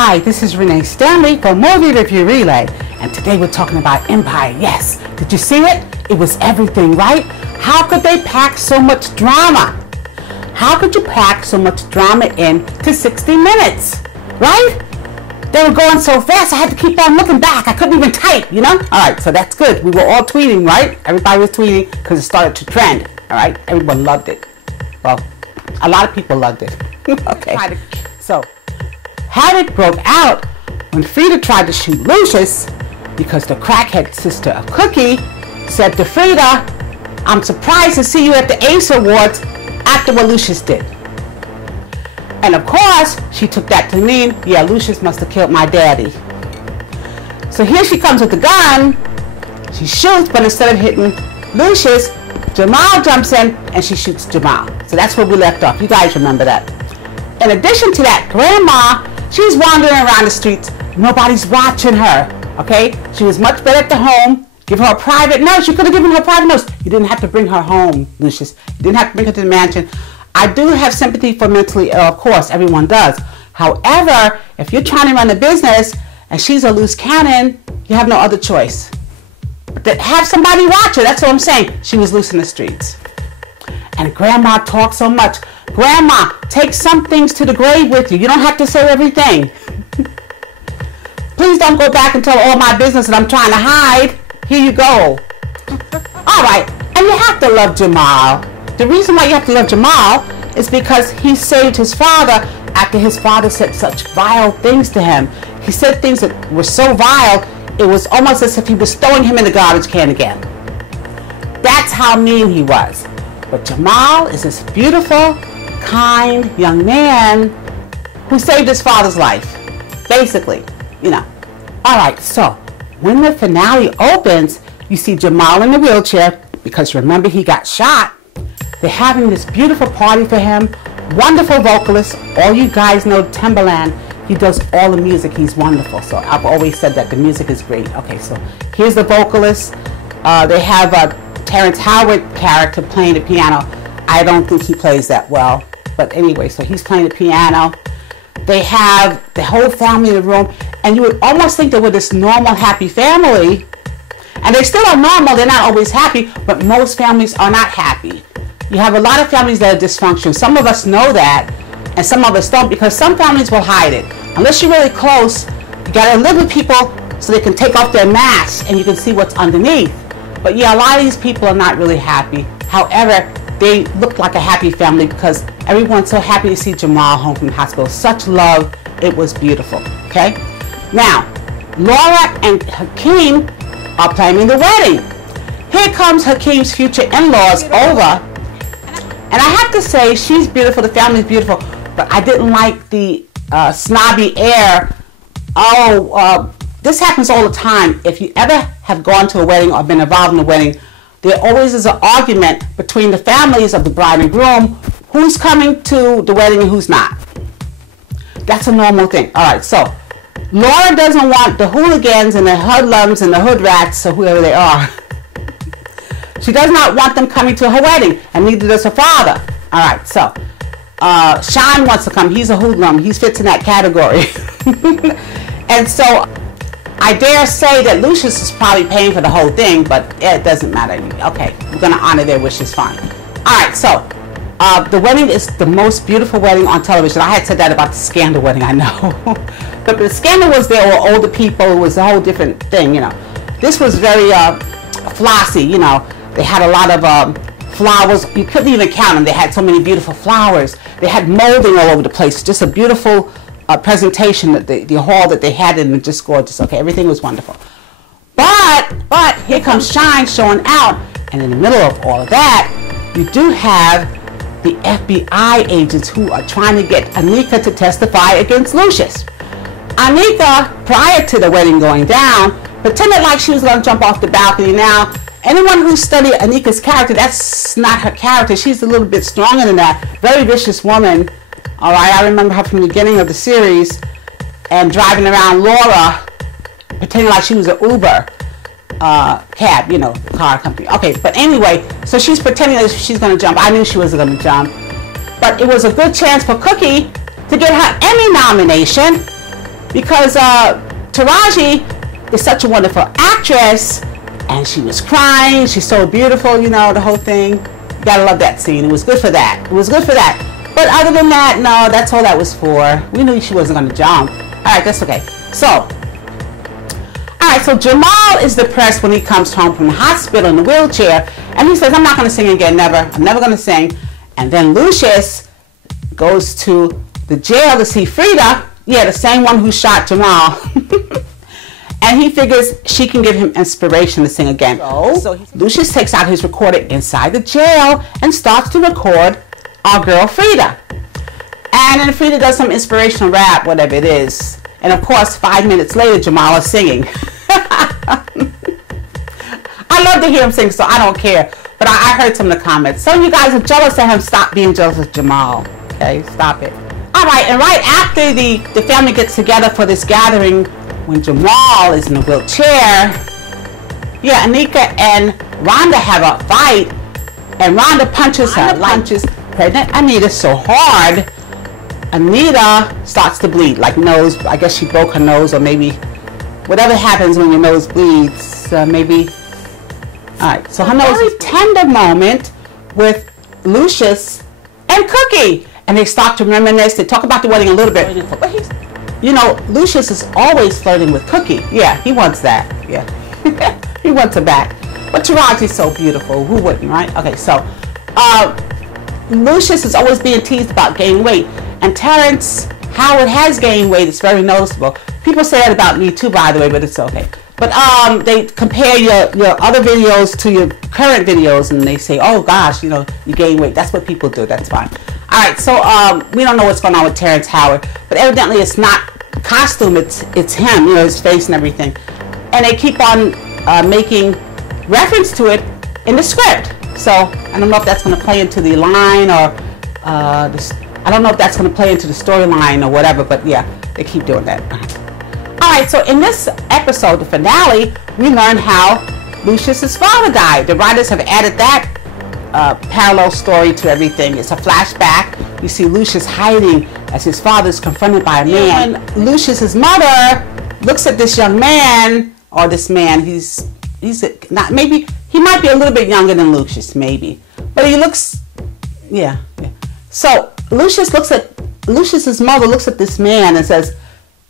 Hi, this is Renee Stanley for Movie Review Relay, and today we're talking about Empire. Yes, did you see it? It was everything, right? How could they pack so much drama? How could you pack so much drama into 60 minutes, right? They were going so fast, I had to keep on looking back. I couldn't even type, you know? All right, so that's good. We were all tweeting, right? Everybody was tweeting because it started to trend, all right? Everyone loved it. Well, a lot of people loved it. Okay, so how it broke out when Freda tried to shoot Lucious because the crackhead sister of Cookie said to Freda, "I'm surprised to see you at the Ace Awards after what Lucious did." And of course, she took that to mean, yeah, Lucious must have killed my daddy. So here she comes with the gun. She shoots, but instead of hitting Lucious, Jamal jumps in and she shoots Jamal. So that's where we left off. You guys remember that. In addition to that, Grandma, she's wandering around the streets. Nobody's watching her, okay? She was much better at the home. Give her a private nurse. You could have given her a private nurse. You didn't have to bring her home, Lucious. You didn't have to bring her to the mansion. I do have sympathy for mentally ill, of course. Everyone does. However, if you're trying to run a business and she's a loose cannon, you have no other choice. But have somebody watch her. That's what I'm saying. She was loose in the streets. And Grandma talked so much. Grandma, take some things to the grave with you. You don't have to say everything. Please don't go back and tell all my business that I'm trying to hide. Here you go. All right. And you have to love Jamal. The reason why you have to love Jamal is because he saved his father after his father said such vile things to him. He said things that were so vile, it was almost as if he was throwing him in the garbage can again. That's how mean he was. But Jamal is this beautiful, kind young man who saved his father's life. Basically, you know. All right, so when the finale opens, you see Jamal in the wheelchair because remember he got shot. They're having this beautiful party for him. Wonderful vocalist. All you guys know Timbaland. He does all the music. He's wonderful. So I've always said that the music is great. Okay, so here's the vocalist. They have a Terrence Howard character playing the piano. I don't think he plays that well. But anyway, so he's playing the piano. They have the whole family in the room. And you would almost think they were this normal, happy family. And they still are normal. They're not always happy. But most families are not happy. You have a lot of families that are dysfunctional. Some of us know that, and some of us don't, because some families will hide it. Unless you're really close, you gotta live with people so they can take off their masks and you can see what's underneath. But yeah, a lot of these people are not really happy. However, they look like a happy family because everyone's so happy to see Jamal home from the hospital. Such love, it was beautiful, okay? Now, Laura and Hakeem are planning the wedding. Here comes Hakeem's future in-laws over. And I have to say, she's beautiful, the family's beautiful, but I didn't like the snobby air. This happens all the time. If you ever have gone to a wedding or been involved in a wedding, there always is an argument between the families of the bride and groom, who's coming to the wedding and who's not. That's a normal thing. All right, so Laura doesn't want the hooligans and the hoodlums and the hood rats, or whoever they are. She does not want them coming to her wedding, and neither does her father. All right, so Sean wants to come. He's a hoodlum. He fits in that category. And so I dare say that Lucious is probably paying for the whole thing, but it doesn't matter. Okay, we're going to honor their wishes, fine. All right, so the wedding is the most beautiful wedding on television. I had said that about the Scandal wedding, I know. But the Scandal was there were older people. It was a whole different thing, you know. This was very flossy, you know. They had a lot of flowers. You couldn't even count them. They had so many beautiful flowers. They had molding all over the place. Just a beautiful presentation. The hall that they had in was just gorgeous. Okay, everything was wonderful. But here comes Shine showing out. And in the middle of all of that, you do have the FBI agents who are trying to get Anika to testify against Lucious. Anika, prior to the wedding going down, pretended like she was going to jump off the balcony. Now, anyone who studied Anika's character, that's not her character. She's a little bit stronger than that. Very vicious woman. All right, I remember her from the beginning of the series and driving around Laura, pretending like she was an Uber cab, you know, car company. Okay, but anyway, so she's pretending that she's going to jump. I knew she wasn't going to jump. But it was a good chance for Cookie to get her Emmy nomination because Taraji is such a wonderful actress, and she was crying. She's so beautiful, you know, the whole thing. You gotta love that scene. It was good for that. It was good for that. But other than that, no, that's all that was for. We knew she wasn't gonna jump. All right, that's okay. So, all right, so Jamal is depressed when he comes home from the hospital in the wheelchair, and he says, I'm not gonna sing again, never. I'm never gonna sing. And then Lucious goes to the jail to see Freda, yeah, the same one who shot Jamal. And he figures she can give him inspiration to sing again. So Lucious takes out his recorder inside the jail and starts to record our girl Freda. And then Freda does some inspirational rap, whatever it is. And of course, 5 minutes later, Jamal is singing. I love to hear him sing, so I don't care. But I heard some of the comments. Some of you guys are jealous of him. Stop being jealous of Jamal. Okay, stop it. All right, and right after the family gets together for this gathering, when Jamal is in a wheelchair, yeah, Anika and Rhonda have a fight, and Rhonda punches pregnant Anita so hard, Anita starts to bleed, like nose. I guess she broke her nose, or maybe whatever happens when your nose bleeds, maybe. All right, so her nose. Very tender moment with Lucious and Cookie, and they start to reminisce. They talk about the wedding a little bit, but he's, you know, Lucious is always flirting with Cookie. Yeah, he wants that. Yeah, he wants her back. But Taraji's so beautiful. Who wouldn't, right? Okay, so Lucious is always being teased about gaining weight, and Terrence Howard has gained weight. It's very noticeable. People say that about me too, by the way, but it's okay. But they compare your other videos to your current videos, and they say, oh gosh, you know, you gain weight. That's what people do. That's fine. All right, so we don't know what's going on with Terrence Howard, but evidently it's not costume. It's him, you know, his face and everything. And they keep on making reference to it in the script. So I don't know if that's going to play into the line, or I don't know if that's going to play into the storyline or whatever. But yeah, they keep doing that. All right, so in this episode, the finale, we learn how Lucious's father died. The writers have added that parallel story to everything. It's a flashback. You see Lucious hiding as his father is confronted by a man. When Lucious's mother looks at this young man, or this man, he's not, maybe he might be a little bit younger than Lucious, maybe, but he looks, yeah. So Lucious's mother looks at this man and says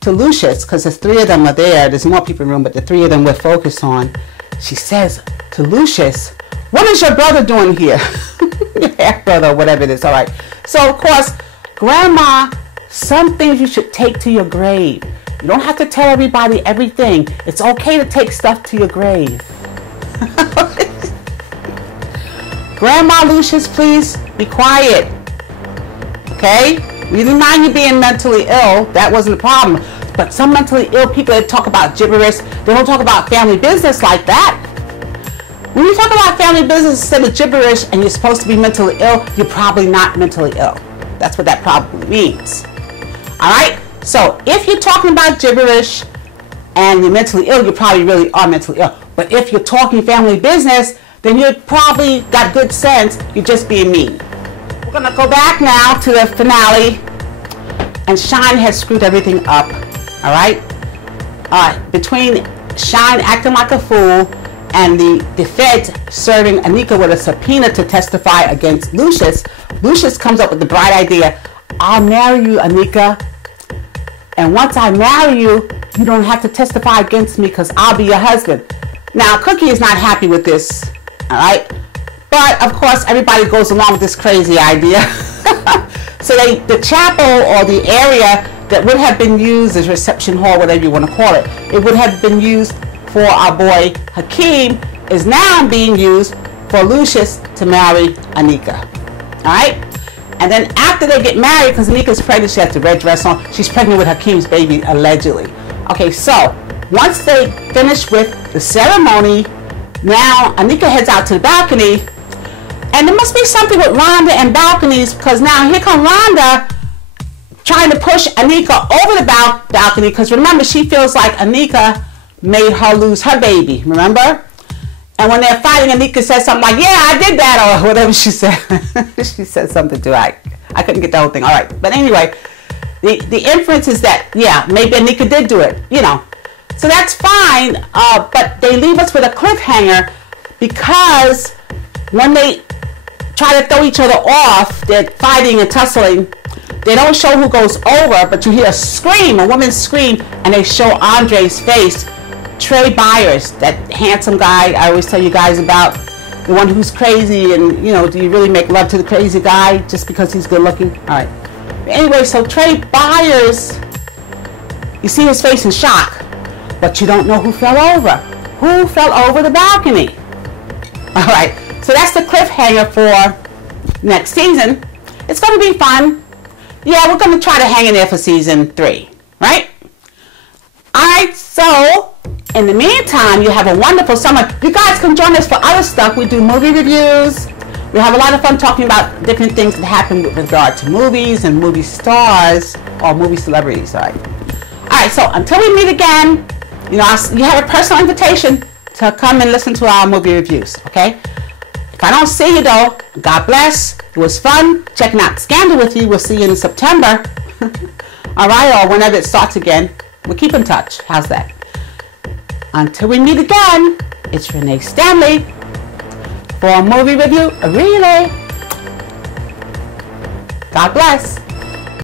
to Lucious, because there's three of them are there. There's more people in the room, but the three of them we're focused on. She says to Lucious, what is your brother doing here? Your half brother, or whatever it is. All right. So of course, Grandma, some things you should take to your grave. You don't have to tell everybody everything. It's okay to take stuff to your grave. Grandma Lucious, please be quiet. Okay? We didn't mind you being mentally ill. That wasn't a problem. But some mentally ill people that talk about gibberish, they don't talk about family business like that. When you talk about family business instead of gibberish and you're supposed to be mentally ill, you're probably not mentally ill. That's what that probably means. Alright? So if you're talking about gibberish and you're mentally ill, you probably really are mentally ill. But if you're talking family business, then you probably got good sense. You're just being mean. We're going to go back now to the finale. And Shine has screwed everything up. Alright? Between Shine acting like a fool and the feds serving Anika with a subpoena to testify against Lucious, Lucious comes up with the bright idea, I'll marry you, Anika. And once I marry you, you don't have to testify against me because I'll be your husband. Now, Cookie is not happy with this, all right? But, of course, everybody goes along with this crazy idea. So the chapel, or the area that would have been used as reception hall, whatever you want to call it, it would have been used for our boy Hakeem, is now being used for Lucious to marry Anika. All right? And then after they get married, because Anika's pregnant, she has the red dress on. She's pregnant with Hakeem's baby, allegedly. Okay, so once they finish with the ceremony, now Anika heads out to the balcony. And there must be something with Rhonda and balconies, because now here comes Rhonda trying to push Anika over the balcony, because remember, she feels like Anika made her lose her baby, remember? And when they're fighting, Anika says something like, yeah, I did that, or whatever she said. She said something to her. I couldn't get the whole thing. All right. But anyway, the inference is that, yeah, maybe Anika did do it, you know. So that's fine, but they leave us with a cliffhanger because when they try to throw each other off, they're fighting and tussling. They don't show who goes over, but you hear a scream, a woman scream, and they show Andre's face. Trey Byers, that handsome guy I always tell you guys about, the one who's crazy, and you know, do you really make love to the crazy guy just because he's good looking? All right. Anyway, so Trey Byers, you see his face in shock, but you don't know who fell over. Who fell over the balcony? All right, so that's the cliffhanger for next season. It's going to be fun. Yeah, we're going to try to hang in there for season 3, right? All right, so in the meantime, you have a wonderful summer. You guys can join us for other stuff. We do movie reviews. We have a lot of fun talking about different things that happen with regard to movies and movie stars or movie celebrities, all right? All right, so until we meet again, you know, you have a personal invitation to come and listen to our movie reviews, okay? If I don't see you though, God bless. It was fun checking out Scandal with you. We'll see you in September. All right, or whenever it starts again. We'll keep in touch. How's that? Until we meet again, it's Renee Stanley for a movie review relay. God bless.